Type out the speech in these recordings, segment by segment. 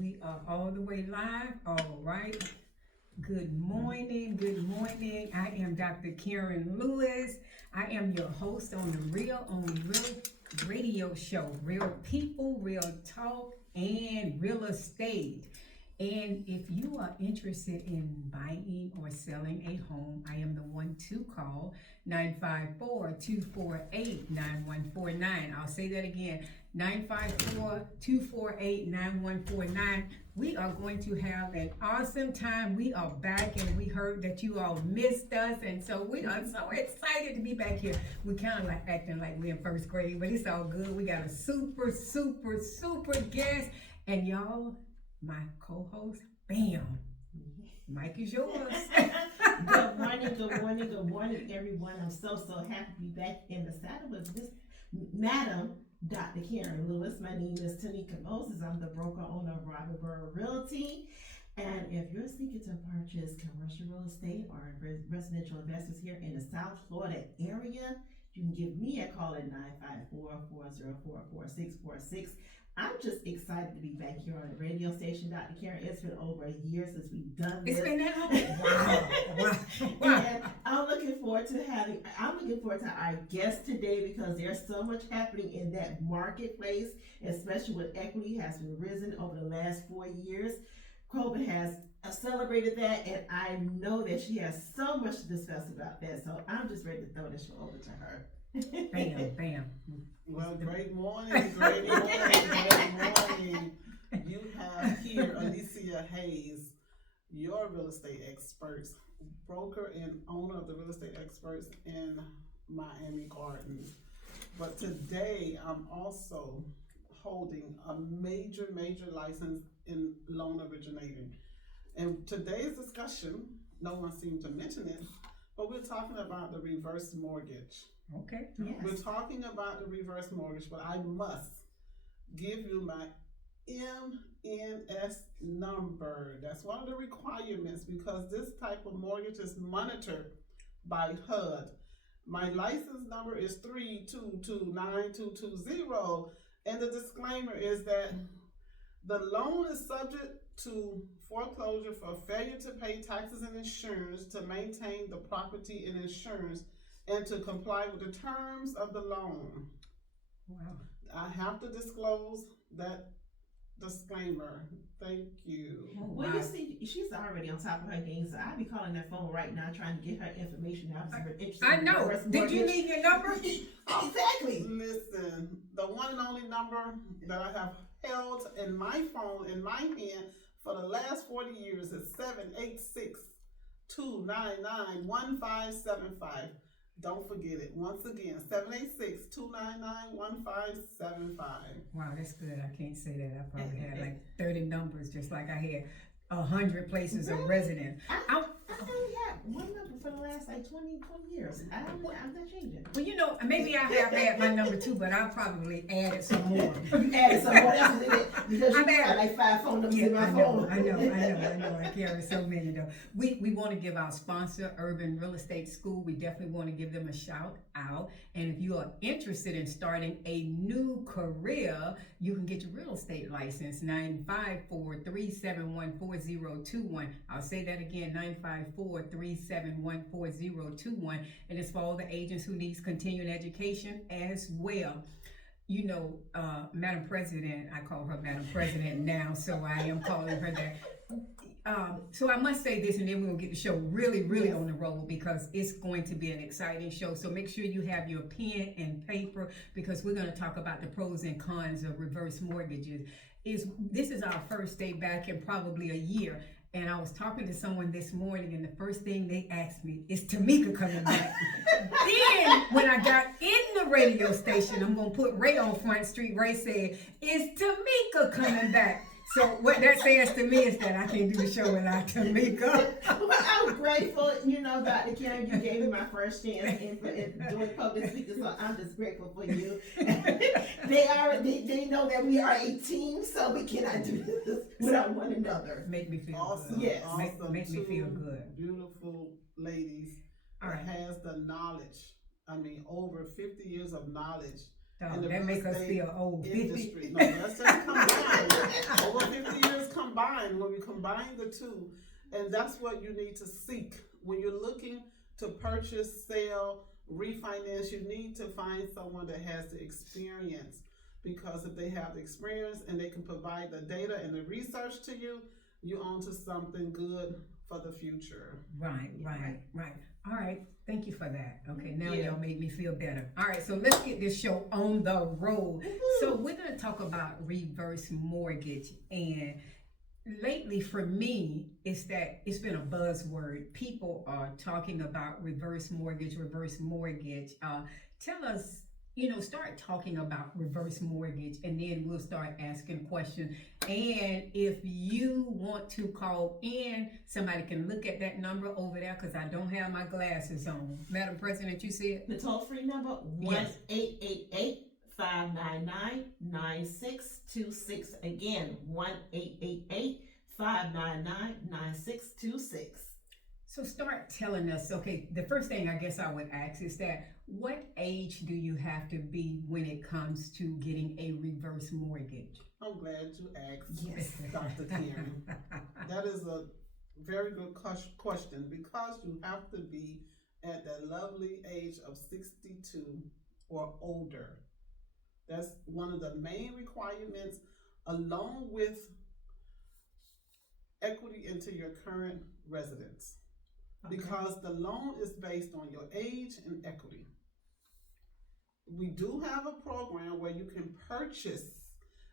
We are all the way live. All right. Good morning. Good morning. I am Dr. Karen Lewis. I am your host on the Real radio show. Real people, real talk, and real estate. And if you are interested in buying or selling a home, I am the one to call 954-248-9149. I'll say that again, 954-248-9149. We are going to have an awesome time. We are back and we heard that you all missed us. And so we are so excited to be back here. We kind of like acting like we're in first grade, but it's all good. We got a super guest. And y'all, my co-host, bam, Mike is yours. Good morning, everyone. I'm so happy to be back in the saddle with this Madam Dr. Karen Lewis. My name is Tanika Moses. I'm the broker owner of Robinboro Realty. And if you're seeking to purchase commercial real estate or residential investments here in the South Florida area, you can give me a call at 954-404-4646. I'm just excited to be back here on the radio station, Dr. Karen. It's been over a year since we've done this. It's been that long? Wow. And I'm looking forward to our guest today because there's so much happening in that marketplace, especially with equity has been risen over the last 4 years. COVID has celebrated that, and I know that she has so much to discuss about that. So I'm just ready to throw this show over to her. Bam. Well, great morning. You have here Alicia Hayes, your real estate experts, broker and owner of the real estate experts in Miami Gardens. But today I'm also holding a major license in loan originating. And today's discussion, no one seemed to mention it, but we're talking about the reverse mortgage. Okay. Yes. We're talking about the reverse mortgage, but I must give you my MNS number. That's one of the requirements because this type of mortgage is monitored by HUD. My license number is 3229220, and the disclaimer is that the loan is subject to foreclosure for failure to pay taxes and insurance, to maintain the property and insurance, and to comply with the terms of the loan. Wow. I have to disclose that disclaimer. Thank you. Well, you see, she's already on top of her game, so I'll be calling that phone right now trying to get her information. I know. Did you need your number? Exactly. Listen, the one and only number that I have held in my phone, in my hand, for the last 40 years is 786-299-1575. Don't forget it. Once again, 786-299-1575. Wow, that's good. I can't say that. I probably had like 30 numbers, just like I had 100 places of residence. I only had one number for the last like 20 years. I'm not changing. Well, you know, maybe I have had my number too, but I'll probably added some more. You added some more. That's what it is. Because you got like 5 phone numbers in my phone. I know. I carry so many though. We want to give our sponsor, Urban Real Estate School. We definitely want to give them a shout out. And if you are interested in starting a new career, you can get your real estate license, 954-371-4021. I'll say that again, 954-371-4021. And it's for all the agents who needs continuing education as well. You know, Madam President, I call her Madam President now, so I am calling her that. So I must say this, and then we're going to get the show really on the roll because it's going to be an exciting show. So make sure you have your pen and paper because we're going to talk about the pros and cons of reverse mortgages. This is our first day back in probably a year. And I was talking to someone this morning, and the first thing they asked me is Tamika coming back. Then, when I got in the radio station, I'm going to put Ray on Front Street. Ray said, is Tamika coming back? So what that says to me is that I can't do the show without Tamika. Well, I'm grateful, you know, Dr. Karen, you gave me my first chance in doing public speaking, so I'm just grateful for you. They know that we are a team, so we cannot do this without one another. Make me feel Awesome. good. Yes. Awesome. Make me feel good. Beautiful ladies. All right. Has the knowledge. I mean, over 50 years of knowledge. Dog, that make us feel old. 50. Industry. No, let's just come down. Over 50 years combine the two, and that's what you need to seek when you're looking to purchase, sell, refinance. You need to find someone that has the experience, because if they have the experience and they can provide the data and the research to you, you on to something good for the future. Right. All right. Thank you for that. Okay, now Yeah. y'all made me feel better. All right, so let's get this show on the road. So we're gonna talk about reverse mortgage, and lately for me, it's been a buzzword. People are talking about reverse mortgage. Tell us, start talking about reverse mortgage, and then we'll start asking questions. And if you want to call in, somebody can look at that number over there, because I don't have my glasses on. Madam President, you said? The toll-free number, Yes. 1-888-599-9626. Again, 1-888-599-9626. So start telling us, okay, the first thing I guess I would ask is that, what age do you have to be when it comes to getting a reverse mortgage? I'm glad you asked, Yes. Dr. Karen. That is a very good question, because you have to be at that lovely age of 62 or older. That's one of the main requirements, along with equity into your current residence. Okay. Because the loan is based on your age and equity. We do have a program where you can purchase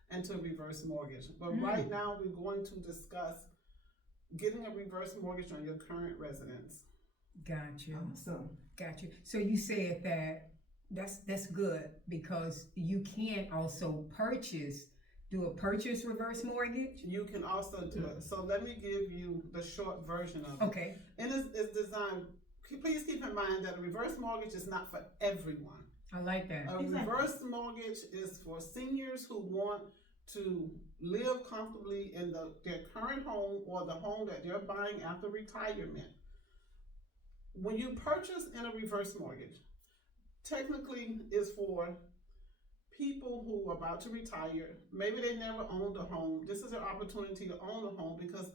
into a reverse mortgage, but right now we're going to discuss getting a reverse mortgage on your current residence. Got you. Awesome. Got you. So you said that's good, because you can also do a purchase reverse mortgage. You can also do it. So let me give you the short version of it. Okay. And it's designed, please keep in mind that a reverse mortgage is not for everyone. I like that. A reverse mortgage is for seniors who want to live comfortably in their current home, or the home that they're buying after retirement. When you purchase in a reverse mortgage, technically is for people who are about to retire. Maybe they never owned a home. This is their opportunity to own a home, because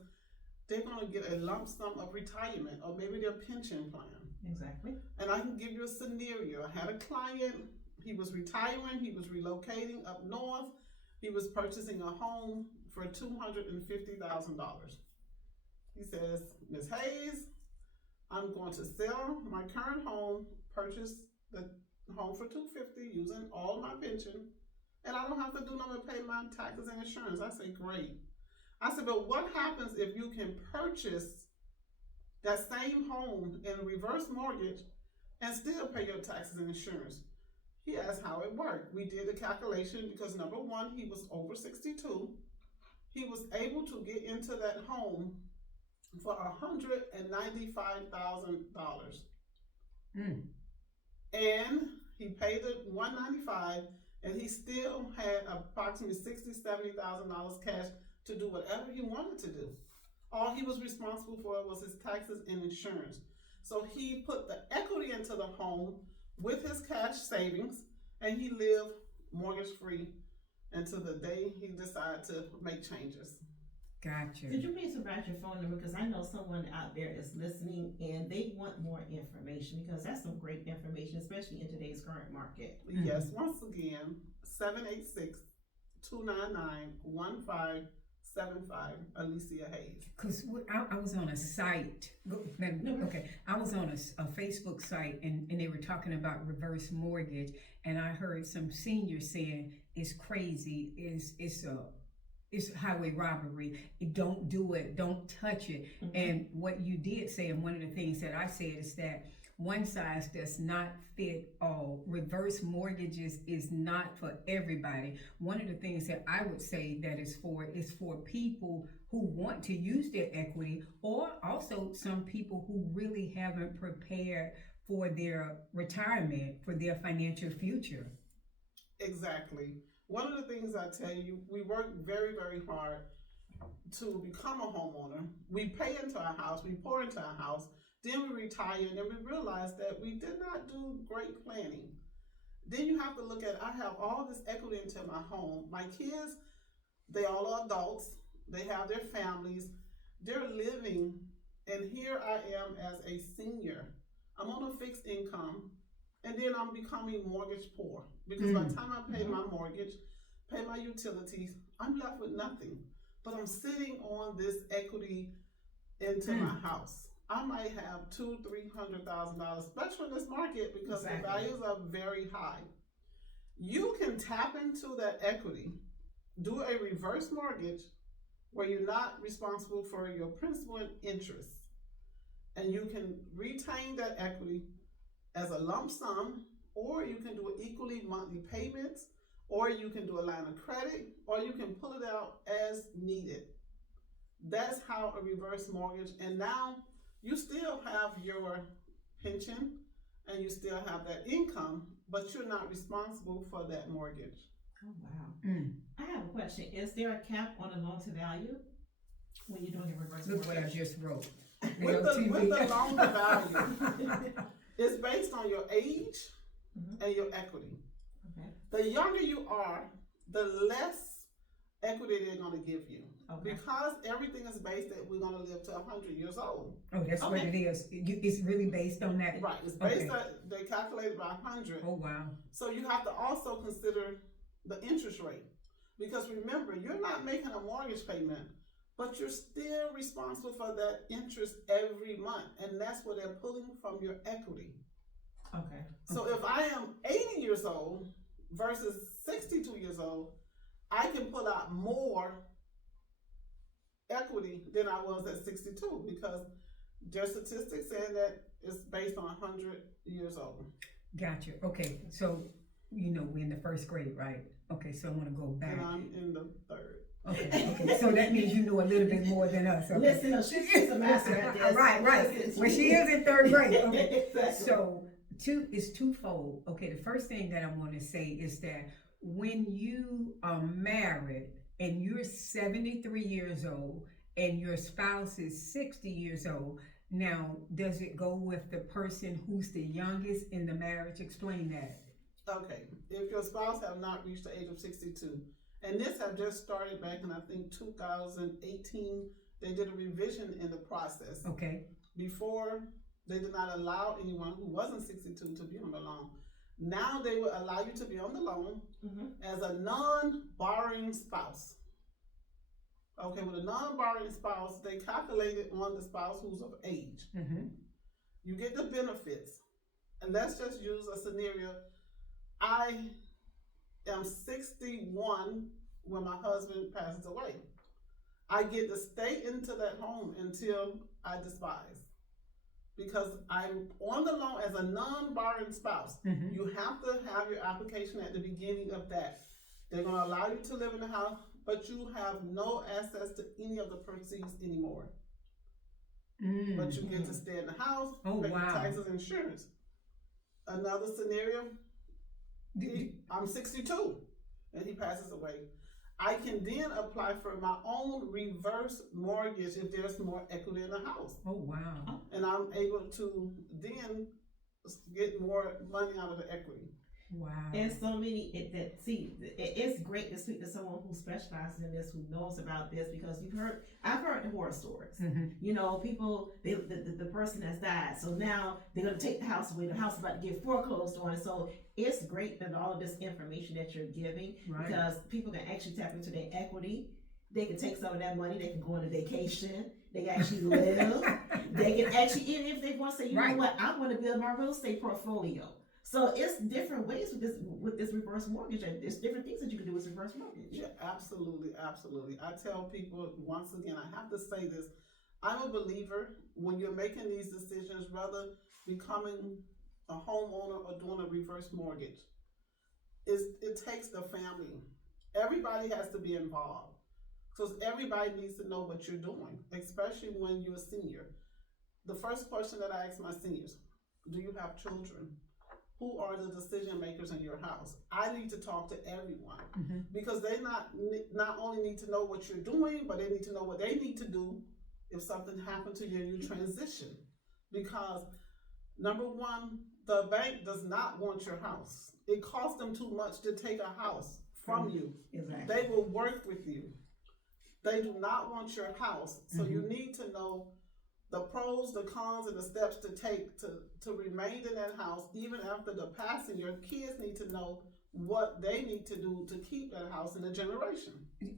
they're going to get a lump sum of retirement, or maybe their pension plan. Exactly. And I can give you a scenario. I had a client, he was retiring, he was relocating up north, he was purchasing a home for $250,000. He says, Ms. Hayes, I'm going to sell my current home, purchase the home for $250,000 using all my pension, and I don't have to do nothing but pay my taxes and insurance. I say, great. I said, but what happens if you can purchase that same home in a reverse mortgage and still pay your taxes and insurance? He asked how it worked. We did the calculation, because number one, he was over 62. He was able to get into that home for $195,000. And he paid the $195,000, and he still had approximately $60,000-$70,000 cash to do whatever he wanted to do. All he was responsible for was his taxes and insurance. So he put the equity into the home with his cash savings, and he lived mortgage free until the day he decided to make changes. Gotcha. Could you please provide your phone number? Because I know someone out there is listening and they want more information, because that's some great information, especially in today's current market. Yes, once again, 786-299-1575, Alicia Hayes. Because I was on a site, okay, I was on a Facebook site, and they were talking about reverse mortgage, and I heard some seniors saying it's crazy, it's highway robbery, don't do it, don't touch it. And what you did say, and one of the things that I said, is that one size does not fit all. Reverse mortgages is not for everybody. One of the things that I would say that is for people who want to use their equity, or also some people who really haven't prepared for their retirement, for their financial future. Exactly. One of the things I tell you, we work very, very hard to become a homeowner. We pay into our house, we pour into our house, then we retire, and then we realize that we did not do great planning. Then you have to look at, I have all this equity into my home. My kids, they all are adults, they have their families, They're living, and here I am as a senior. I'm on a fixed income, and then I'm becoming mortgage poor because by the time I pay my mortgage, pay my utilities, I'm left with nothing. But I'm sitting on this equity into my house. I might have $200,000-300,000, especially in this market because the values are very high. You can tap into that equity, do a reverse mortgage where you're not responsible for your principal and interest, and you can retain that equity as a lump sum, or you can do it equally monthly payments, or you can do a line of credit, or you can pull it out as needed. That's how a reverse mortgage, and now you still have your pension and you still have that income, but you're not responsible for that mortgage. Oh, wow. I have a question. Is there a cap on the loan to value when you're doing a reverse Look what I mortgage? just wrote. With the loan to value, it's based on your age and your equity. Okay. The younger you are, the less equity they're going to give you. Okay. Because everything is based that we're going to live to 100 years old. Oh, that's what it is. It's really based on that. Right. It's based on, they calculate by 100. Oh, wow. So you have to also consider the interest rate. Because remember, you're not making a mortgage payment, but you're still responsible for that interest every month. And that's what they're pulling from your equity. Okay. So if I am 80 years old versus 62 years old, I can pull out more equity than I was at 62 because their statistics saying that it's based on 100 years old. Gotcha. Okay, so we're in the first grade, right? Okay, so I want to go back. And I'm in the third. Okay. So that means you know a little bit more than us. Okay. Listen, she's a master at this. Right. Well, she is in third grade. Okay. Exactly. So it's twofold. Okay, the first thing that I want to say is that when you are married and you're 73 years old and your spouse is 60 years old, now does it go with the person who's the youngest in the marriage? Explain that. Okay, if your spouse have not reached the age of 62, and this have just started back in I think 2018, they did a revision in the process. Okay. Before, they did not allow anyone who wasn't 62 to be on the loan. Now they will allow you to be on the loan as a non-borrowing spouse. Okay, with a non-borrowing spouse, they calculated on the spouse who's of age. You get the benefits. And let's just use a scenario. I am 61 when my husband passes away. I get to stay into that home until I despise. Because I'm on the loan as a non-borrowing spouse. You have to have your application at the beginning of that. They're going to allow you to live in the house, but you have no access to any of the proceeds anymore. But you get to stay in the house, pay your taxes, insurance. Another scenario, I'm 62 and he passes away. I can then apply for my own reverse mortgage if there's more equity in the house. Oh, wow. And I'm able to then get more money out of the equity. Wow. And so many, it's great to speak to someone who specializes in this, who knows about this, because I've heard the horror stories. People, the person has died, so now they're going to take the house away. The house is about to get foreclosed on. So it's great that all of this information that you're giving, because people can actually tap into their equity. They can take some of that money, they can go on a vacation, they can actually live. They can actually, even if they want to say, you know what, I want to build my real estate portfolio. So it's different ways with this reverse mortgage, and there's different things that you can do with reverse mortgage. Yeah, absolutely. I tell people, once again, I have to say this, I'm a believer when you're making these decisions, whether becoming a homeowner or doing a reverse mortgage, it takes the family. Everybody has to be involved, because everybody needs to know what you're doing, especially when you're a senior. The first question that I ask my seniors, do you have children? Who are the decision makers in your house? I need to talk to everyone because they not only need to know what you're doing, but they need to know what they need to do if something happened to you and you transition. Because number one, the bank does not want your house. It costs them too much to take a house from you. Exactly. They will work with you. They do not want your house. So you need to know the pros, the cons, and the steps to take to remain in that house. Even after the passing, your kids need to know what they need to do to keep that house in a generation.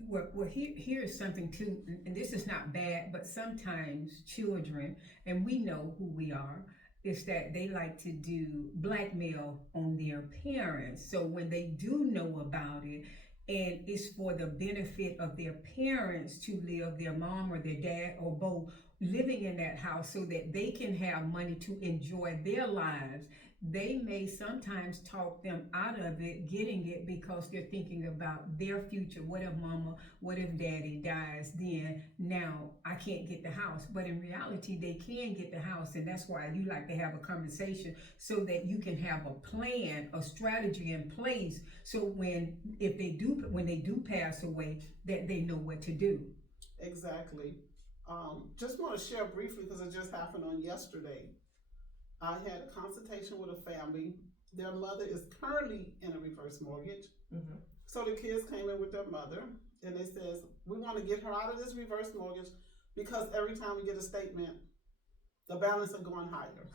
Well, here's something too, and this is not bad, but sometimes children, and we know who we are, is that they like to do blackmail on their parents. So when they do know about it, and it's for the benefit of their parents to live, their mom or their dad or both, living in that house so that they can have money to enjoy their lives, they may sometimes talk them out of it, getting it, because they're thinking about their future. What if mama, what if daddy dies? Then now I can't get the house. But in reality, they can get the house, and that's why you like to have a conversation so that you can have a plan, a strategy in place, so when they do pass away, that they know what to do. Exactly. Just want to share briefly because it just happened on yesterday. I had a consultation with a family. Their mother is currently in a reverse mortgage. Mm-hmm. So the kids came in with their mother and they says, we want to get her out of this reverse mortgage because every time we get a statement, the balance is going higher.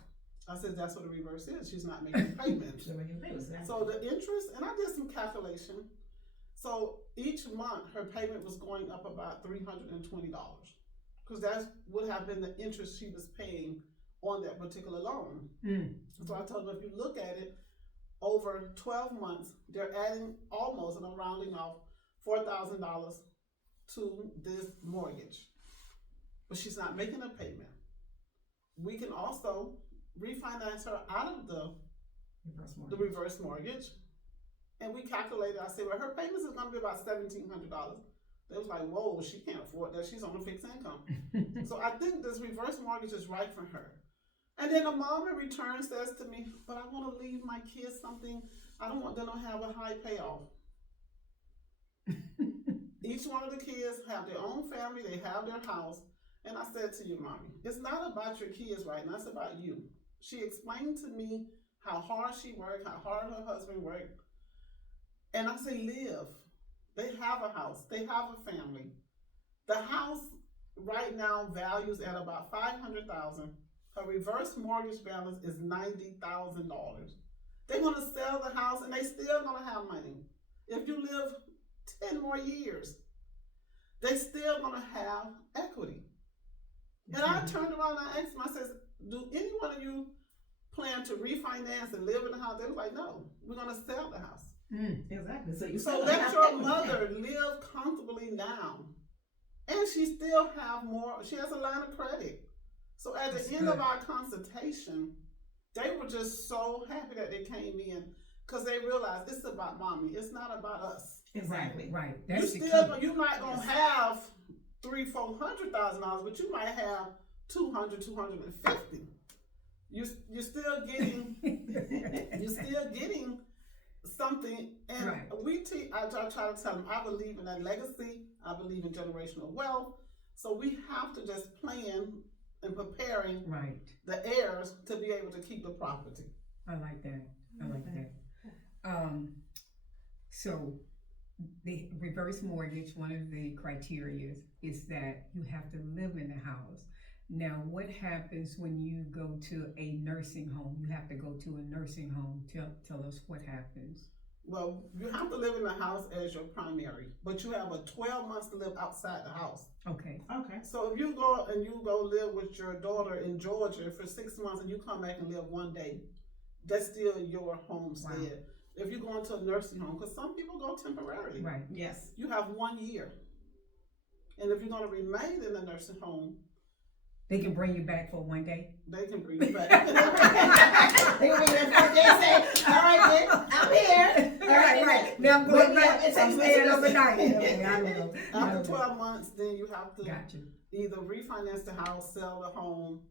I said, that's what a reverse is. She's not making payments. So the interest, and I did some calculation. So each month her payment was going up about $320 because that would have been the interest she was paying on that particular loan. So I told them, if you look at it over 12 months, they're adding almost, and I'm rounding off, $4,000 to this mortgage. But she's not making a payment. We can also refinance her out of the reverse mortgage. And we calculated, I said, well, her payments is gonna be about $1,700. They was like, whoa, she can't afford that. She's on a fixed income. So I think this reverse mortgage is right for her. And then the mom in return says to me, but I want to leave my kids something. I don't want them to have a high payoff. Each one of the kids have their own family. They have their house. And I said to you, mommy, it's not about your kids right now. It's about you. She explained to me how hard she worked, how hard her husband worked. And I say, live. They have a house. They have a family. The house right now values at about $500,000. Her reverse mortgage balance is $90,000. They're going to sell the house and they still going to have money. If you live 10 more years, they still going to have equity. And I turned around and I asked them, I said, do any one of you plan to refinance and live in the house? They were like, no, we're going to sell the house. Exactly. So let your mother live comfortably now. And she still have more, she has a line of credit. So at the end of our consultation, they were just so happy that they came in because they realized it's about mommy. It's not about us. Exactly. Right. That's You're not gonna have $300,000-$400,000, but you might have $200,000-$250,000. You're still getting something. And I try to tell them, I believe in that legacy. I believe in generational wealth. So we have to just plan and preparing the heirs to be able to keep the property. I like that. So the reverse mortgage, one of the criteria is that you have to live in the house. Now, what happens when you go to a nursing home? You have to go to a nursing home. Tell us what happens. Well, you have to live in the house as your primary, but you have a 12 months to live outside the house. Okay. So if you go live with your daughter in Georgia for 6 months and you come back and live one day, that's still your homestead. Wow. If you go into a nursing home, because some people go temporarily. Right. Yes. You have 1 year. And if you're going to remain in the nursing home, they can bring you back for 1 day. They can bring you back. They can bring you back. They say, all right, then, I'm here. All right. Now I'm going back. I'm staying overnight. Okay, I don't know. After 12 months, then you have to either refinance the house, sell the home,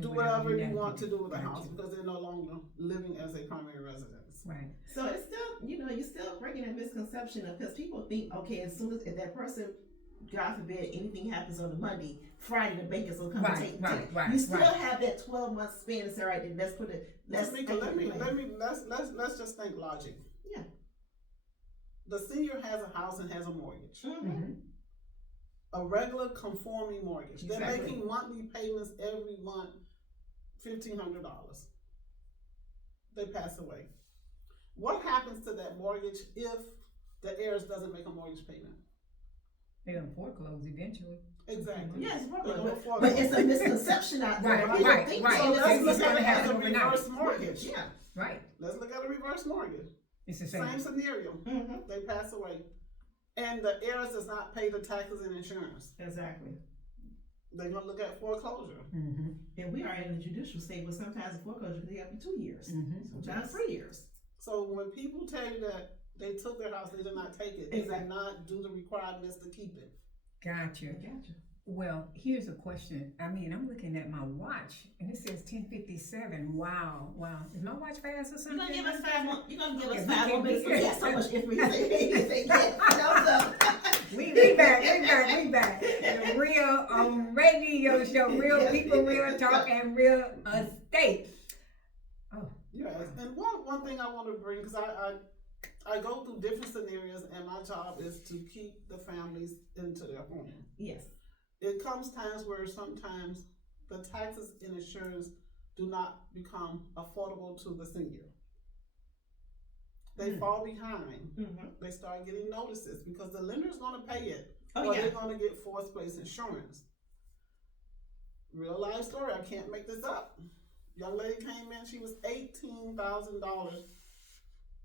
do whatever you want to do with the house because they're no longer living as a primary residence. Right. So it's still, you're still breaking that misconception of, because people think, okay, as soon as if that person, God forbid, anything happens on a Monday, Friday the bankers will come and take it. Right. You still have that 12-month span and say, all right, then let's put it. Let's just think logic. the senior has a house and has a mortgage, Mm-hmm. a regular conforming mortgage. They're Exactly. making monthly payments every month, $1,500. They pass away. What happens to that mortgage if the heirs doesn't make a mortgage payment? They're gonna foreclose eventually. Exactly. Yes, They're probably. gonna But foreclose. it's a misconception out there. Right, People right, think right. So that let's It's look gonna at it as happen a overnight. reverse mortgage. Yeah. Right. Let's look at a reverse mortgage. It's the Same same. scenario. Mm-hmm. They pass away. And the heirs does not pay the taxes and insurance. Exactly. They're gonna look at foreclosure. Mm-hmm. And we are in the judicial state where sometimes the foreclosure can take up to 2 years. Mm-hmm. Sometimes 3 years. So when people tell you that they took their house, they did not take it. They Exactly. did not do the requirements to keep it. Gotcha. Gotcha. Well, here's a question. I mean, I'm looking at my watch and it says 10:57. Wow, wow. Is my watch fast or You're something? gonna give us 5 more. You're gonna give Okay, us we 5 more can- minutes. we We can- got so much information. You say yes. We back. The real radio show, real people, real talk, and real estate. Oh, Yes. And one thing I want to bring, because I go through different scenarios, and my job is to keep the families into their home. Yes. It comes times where sometimes the taxes and insurance do not become affordable to the senior. They fall behind. Mm-hmm. They start getting notices because the lender's going to pay it, Oh or yeah. they're going to get forced place insurance. Real life story. I can't make this up. Young lady came in. She was $18,000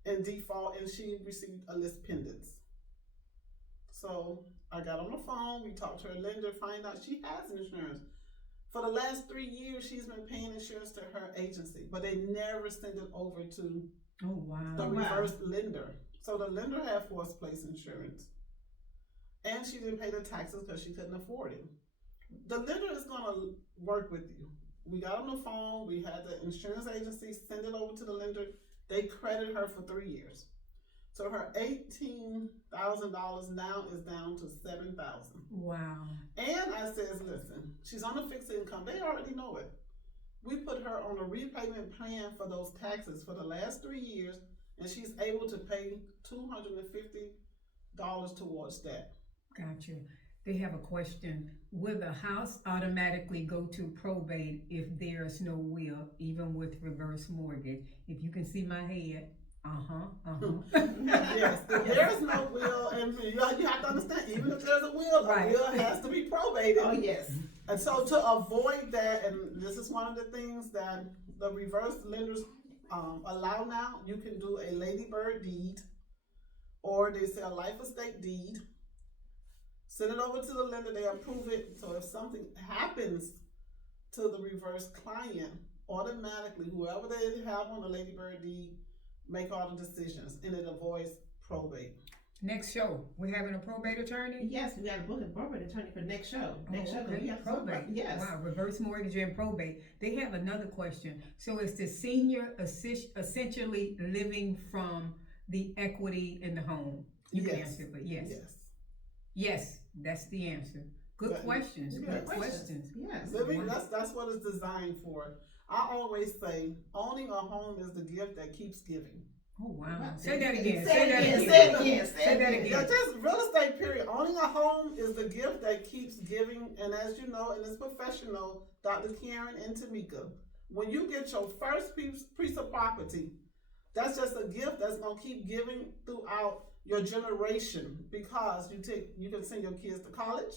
in default, and she received a list pendants. So I got on the phone. We talked to her lender, find out she has insurance. For the last 3 years, she's been paying insurance to her agency, but they never send it over to oh wow. the wow. reverse lender. So the lender had forced place insurance, and she didn't pay the taxes because she couldn't afford it. The lender is going to work with you. We got on the phone. We had the insurance agency send it over to the lender. They credit her for 3 years. So her $18,000 now is down to $7,000. Wow. And I says, listen, she's on a fixed income. They already know it. We put her on a repayment plan for those taxes for the last 3 years, and she's able to pay $250 towards that. Gotcha. They have a question. Will the house automatically go to probate if there's no will, even with reverse mortgage? If you can see my head. Yes, if there is no will, and you have to understand, even if there's a will, Right. a will has to be probated. Oh yes. And so to avoid that, and this is one of the things that the reverse lenders allow now, you can do a ladybird deed, or they say a life estate deed. Send it over to the lender, they approve it. So if something happens to the reverse client, automatically whoever they have on the ladybird deed make all the decisions, and it avoids probate. Next show, we're having a probate attorney? Yes, we got to book a broker attorney for next show. Next show. Okay. We have Probate. Yes. Wow, reverse mortgage and probate. They have another question. So is the senior essentially living from the equity in the home? You can Yes. answer, but yes. Yes. Yes, that's the answer. Good That- questions. yeah, Good questions. questions. Yes. Living, that's what it's designed for. I always say, owning a home is the gift that keeps giving. Oh wow. Wow. Say that again. Say it again. Say Say that it again. again. Say that again. Yeah, just real estate, period. Owning a home is the gift that keeps giving. And as you know, and it's professional, Dr. Karen and Tamika, when you get your first piece of property, that's just a gift that's gonna keep giving throughout your generation, because you can send your kids to college,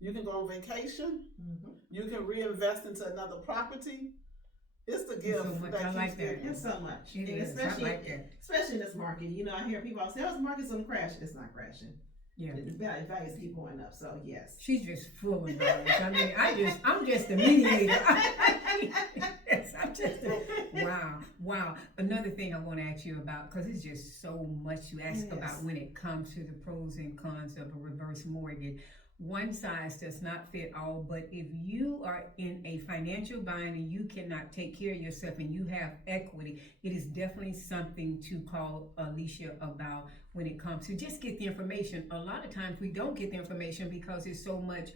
you can go on vacation, Mm-hmm. you can reinvest into another property. It's the gift so much. that I keeps like that. giving. It's so much. It And is. especially, I like that. especially in this market. You know, I hear people say, "Oh, this market's gonna crash." It's not crashing. Yeah. The values keep going up. So yes. She's just full of knowledge. I mean, I'm just a mediator. Yes, I'm just wow. Another thing I want to ask you about, because it's just so much to ask Yes. about when it comes to the pros and cons of a reverse mortgage. One size does not fit all, but if you are in a financial bind and you cannot take care of yourself and you have equity, it is definitely something to call Alicia about when it comes to just get the information. A lot of times we don't get the information because there's so much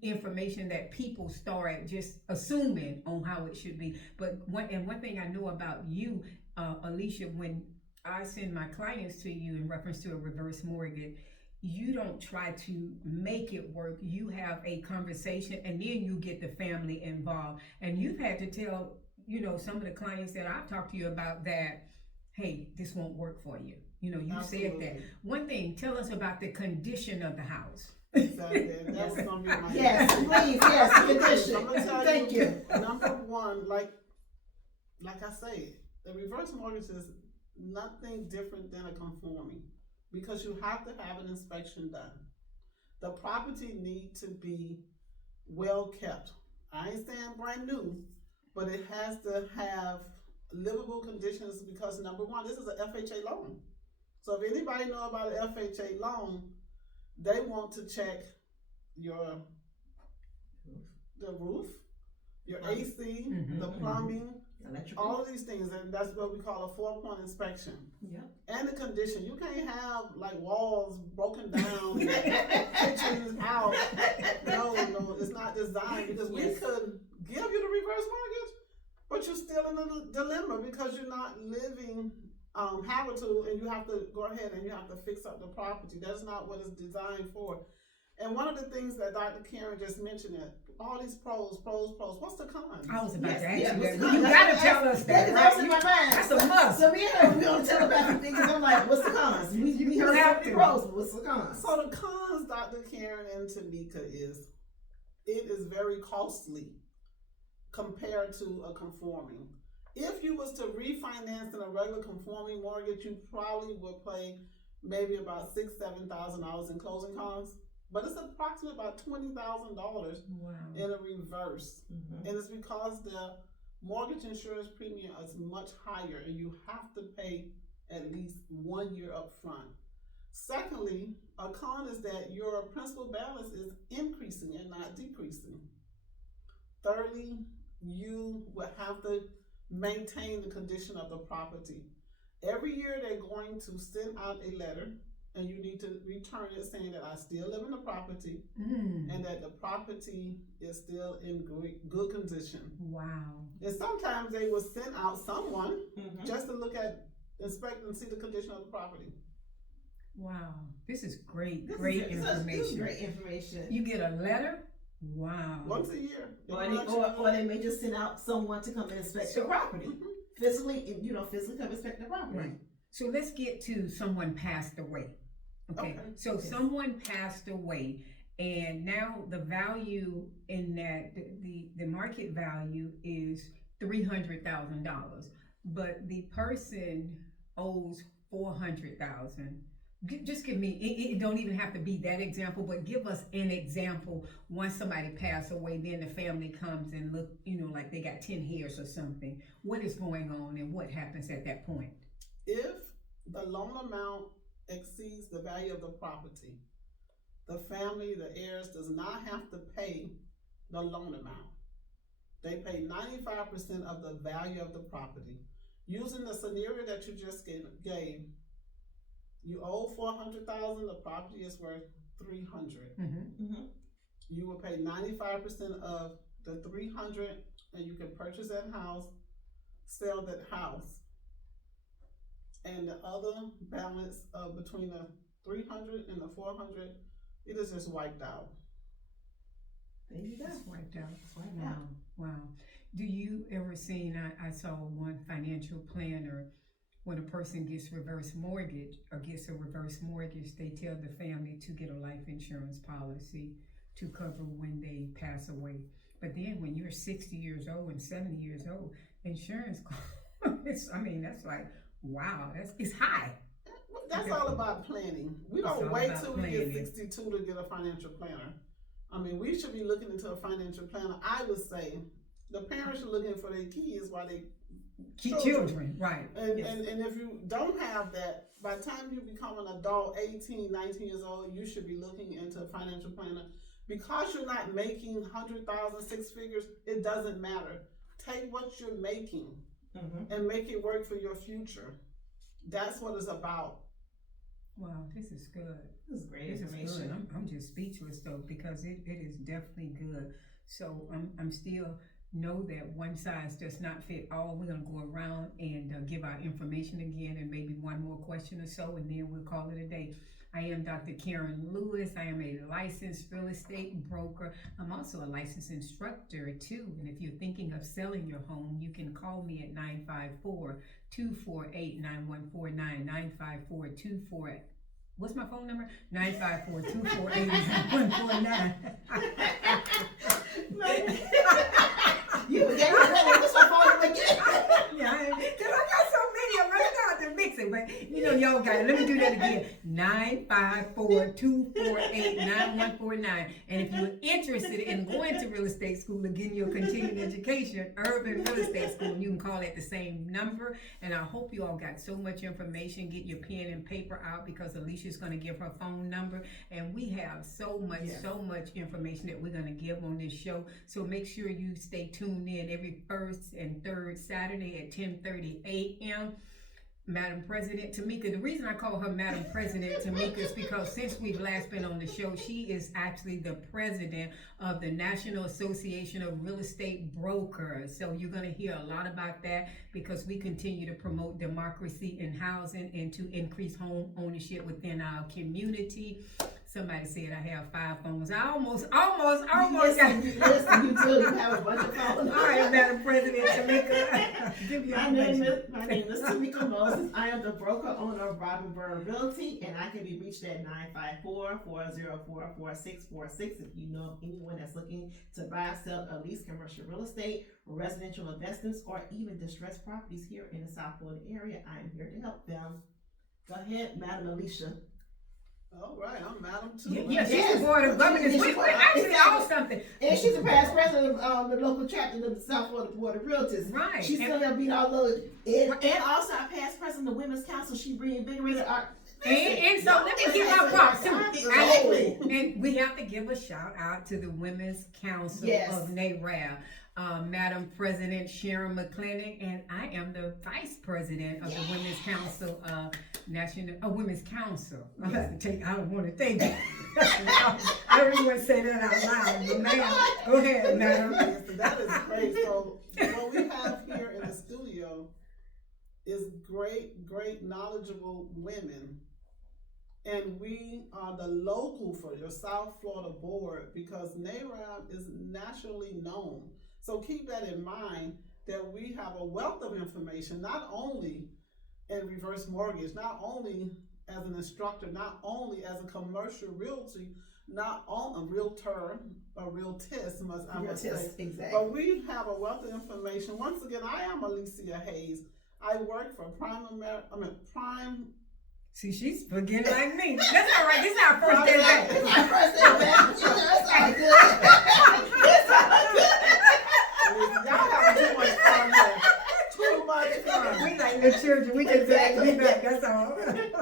information that people start just assuming on how it should be. But one thing I know about you, Alicia, when I send my clients to you in reference to a reverse mortgage, you don't try to make it work. You have a conversation and then you get the family involved. And you've had to tell, some of the clients that I've talked to you about that, hey, this won't work for you. You said that. One thing, tell us about the condition of the house. Exactly. And that was going to be my Yes, please, yes, condition. I'm gonna tell Thank you. Number one, like I say, the reverse mortgage is nothing different than a conforming because you have to have an inspection done. The property need to be well kept. I ain't saying brand new, but it has to have livable conditions because number one, this is an FHA loan. So if anybody know about an FHA loan, they want to check the roof, your AC, the plumbing, electrical, all of these things, and that's what we call a 4-point inspection. Yeah. And the condition. You can't have like walls broken down, kitchens out. No, it's not designed because we could give you the reverse mortgage, but you're still in a dilemma because you're not living habitable, and you have to go ahead and you have to fix up the property. That's not what it's designed for. And one of the things that Dr. Karen just mentioned, all these pros. What's the cons? I was about to ask yeah, you that. what's You the gotta cons? tell us that, That was right? in my mind. That's a must. So me and her, we don't tell about the things. I'm like, what's the cons? We heard have so many to. pros, but what's the cons? So the cons, Dr. Karen and Tanika, is it is very costly compared to a conforming. If you was to refinance in a regular conforming mortgage, you probably would pay maybe about $6,000-7,000 in closing costs. But it's approximately about $20,000 in a reverse. And it's because the mortgage insurance premium is much higher and you have to pay at least 1 year up front. Secondly, a con is that your principal balance is increasing and not decreasing. Thirdly, you will have to maintain the condition of the property. Every year they're going to send out a letter and you need to return it saying that I still live in the property and that the property is still in good condition. Wow. And sometimes they will send out someone just to inspect and see the condition of the property. Wow. This is great This information. is great information. You get a letter? Wow. Once a year. Or they may just send out someone to come and inspect the property. Physically come inspect the property. Right. So let's get to someone passed away. Okay. So someone passed away, and now the value in that, the market value is $300,000, but the person owes $400,000. Just give me, it don't even have to be that example, but give us an example. Once somebody passed away, then the family comes and look, like they got 10 hairs or something. What is going on and what happens at that point? If the loan amount exceeds the value of the property, the family, the heirs, does not have to pay the loan amount. They pay 95% of the value of the property. Using the scenario that you just gave, you owe $400,000, the property is worth $300,000. You will pay 95% of the $300,000 and you can purchase that house, sell that house. And the other balance between the $300,000 and the $400,000, it is just wiped out. There you go. It's wiped out. Wiped out. Wow. Do you ever seen, I saw one financial planner, when a person gets reverse mortgage or gets a reverse mortgage, they tell the family to get a life insurance policy to cover when they pass away. But then when you're 60 years old and 70 years old, insurance, that's like, wow, it's high. That's all about planning. We don't wait till we get 62 to get a financial planner. We should be looking into a financial planner. I would say the parents are looking for their kids while they children, right. And if you don't have that, by the time you become an adult, 18, 19 years old, you should be looking into a financial planner. Because you're not making 100,000, 6 figures, it doesn't matter. Take what you're making and make it work for your future. That's what it's about. Wow, this is good. This is great This information. is good. I'm just speechless though, because it is definitely good. So I'm still know that one size does not fit all. We're going to go around and give our information again and maybe one more question or so, and then we'll call it a day. I am Dr. Karen Lewis. I am a licensed real estate broker. I'm also a licensed instructor too. And if you're thinking of selling your home, you can call me at 954-248-9149, 954-24. What's my phone number? 954-248-9149. You forget what's your phone number again? Yeah, I got so many of them. I got to mix it, but y'all got it. Let me do that again. 954-248-9149. And if you're interested in going to real estate school or getting your continuing education, Urban Real Estate School, you can call at the same number. And I hope you all got so much information. Get your pen and paper out because Alicia's going to give her phone number. And we have so much information that we're going to give on this show. So make sure you stay tuned in every first and third Saturday at 10:30 a.m. Madam President Tamika. The reason I call her Madam President Tamika is because since we've last been on the show, she is actually the president of the National Association of Real Estate Brokers. So you're going to hear a lot about that because we continue to promote democracy in housing and to increase home ownership within our community. Somebody said I have 5 phones. I almost got. Listen, you do. You have a bunch of phones. All right, Madam President Tamika. Give your My name is Tamika Moses. I am the broker owner of Robinburg Realty, and I can be reached at 954-404-4646 if you know of anyone that's looking to buy, sell, or lease commercial real estate, residential investments, or even distressed properties here in the South Florida area. I am here to help them. Go ahead, Madam Alicia. All right, I'm Madam too. Yeah, she's the board of governors. We're actually all something. And she's a past president of the local chapter of the South Florida Board of Realtors. Right. She's still gonna beat all those. And also our past president of the Women's Council. She reinvigorated our. And so let me give our props too. Exactly. And we have to give a shout out to the Women's Council of NARAB. Madam President Sharon McClendon, and I am the Vice President of the Women's Council Women's Council. I don't want to think. I don't even want to say that out loud, but ma'am, go ahead, madam. That is great. So what we have here in the studio is great knowledgeable women. And we are the local for your South Florida board because NARAB is nationally known. So keep that in mind that we have a wealth of information, not only in reverse mortgage, not only as an instructor, not only as a commercial realty, not on a realtor, a realtist, I must say. Exactly. But we have a wealth of information. Once again, I am Alicia Hayes. I work for Prime. See, she's forgetting like me. That's all right. This is our first day back. This is our first day back. It's all good. It's all good. Y'all have too much fun here. Too much fun. We like the children. We just be back. That's all.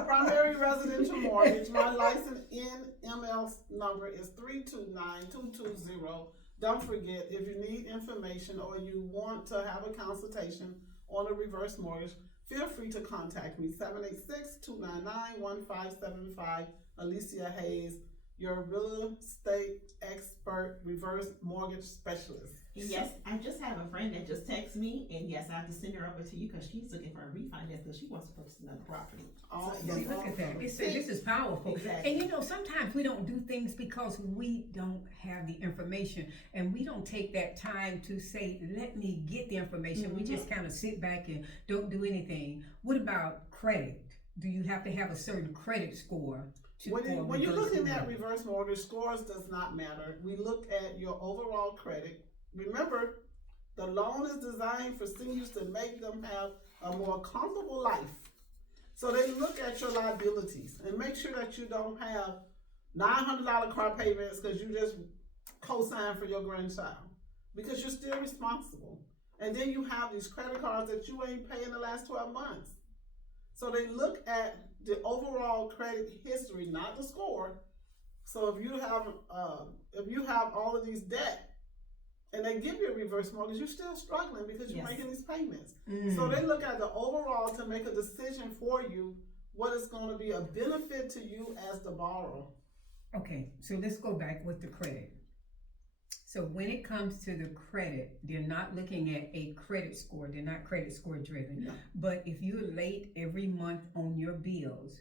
Primary residential mortgage. My license NML number is 329220. Don't forget, if you need information or you want to have a consultation on a reverse mortgage, feel free to contact me, 786-299-1575, Alicia Hayes, your real estate expert, reverse mortgage specialist. Yes, I just have a friend that just texted me, and yes, I have to send her over to you because she's looking for a refinance because she wants to purchase another property. Awesome. See, look at that. This is powerful. Exactly. And sometimes we don't do things because we don't have the information, and we don't take that time to say, let me get the information. We just kind of sit back and don't do anything. What about credit? Do you have to have a certain credit score? When you're looking at reverse mortgage, scores does not matter. We look at your overall credit. Remember, the loan is designed for seniors to make them have a more comfortable life. So they look at your liabilities and make sure that you don't have $900 car payments because you just co-signed for your grandchild, because you're still responsible. And then you have these credit cards that you ain't paying the last 12 months. So they look at the overall credit history, not the score. So if you have all of these debt and they give you a reverse mortgage, you're still struggling because you're making these payments. So they look at the overall to make a decision for you what is going to be a benefit to you as the borrower. Okay, so let's go back with the credit. So when it comes to the credit, they're not looking at a credit score. They're not credit score driven. No. But if you're late every month on your bills,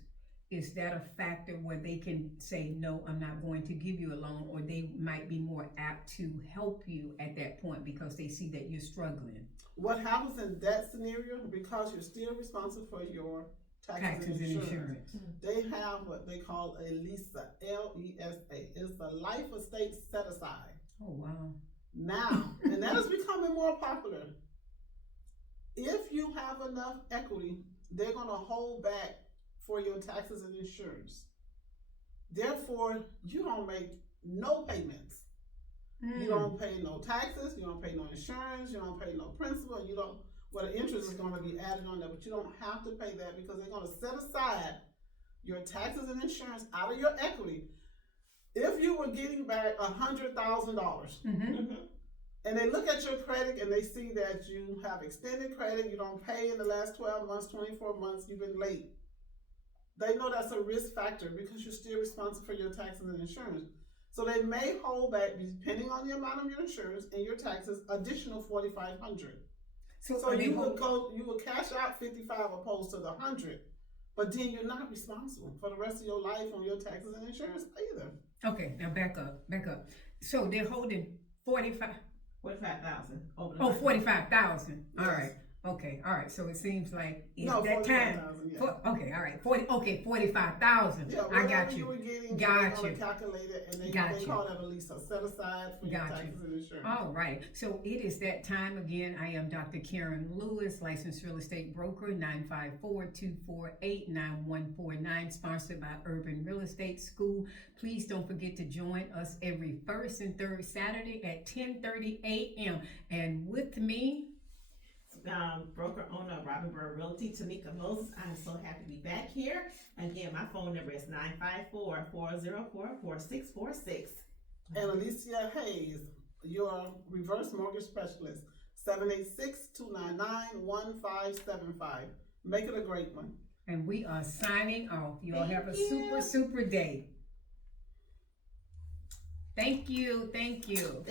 is that a factor where they can say, no, I'm not going to give you a loan, or they might be more apt to help you at that point because they see that you're struggling? What happens in that scenario, because you're still responsible for your taxes and insurance, they have what they call a LESA, L-E-S-A. It's the Life Estate Set Aside. Oh, wow. Now, and that is becoming more popular. If you have enough equity, they're going to hold back for your taxes and insurance. Therefore, you don't make no payments. You don't pay no taxes, you don't pay no insurance, you don't pay no principal, and you don't, well, the interest is going to be added on there, but you don't have to pay that because they're going to set aside your taxes and insurance out of your equity. If you were getting back $100,000, and they look at your credit and they see that you have extended credit, you don't pay in the last 12 months, 24 months, you've been late. They know that's a risk factor because you're still responsible for your taxes and insurance. So they may hold back, depending on the amount of your insurance and your taxes, additional $4,500. So you would cash out 55 opposed to the 100, but then you're not responsible for the rest of your life on your taxes and insurance either. Okay, now back up. So they're holding 45,000 over the 45,000. Yes. All right. Okay, all right. So it seems like it's No, that time. 45,000, yeah. Okay, all right. 45,000. Yeah, I got you. You were getting, Got they're going you. to calculate it, and they Got call that a LESA, set aside for your Got taxes and insurance. All right. So it is that time again. I am Dr. Karen Lewis, licensed real estate broker, 954-248-9149, sponsored by Urban Real Estate School. Please don't forget to join us every first and third Saturday at 10:30 a.m. And with me, broker owner of Robinburg Realty, Tanika Moses. I'm so happy to be back here. Again, my phone number is 954-404-4646. And Alicia Hayes, your reverse mortgage specialist, 786-299-1575. Make it a great one. and we are signing off. You all Thank have a you. super day. Thank you. Thank you.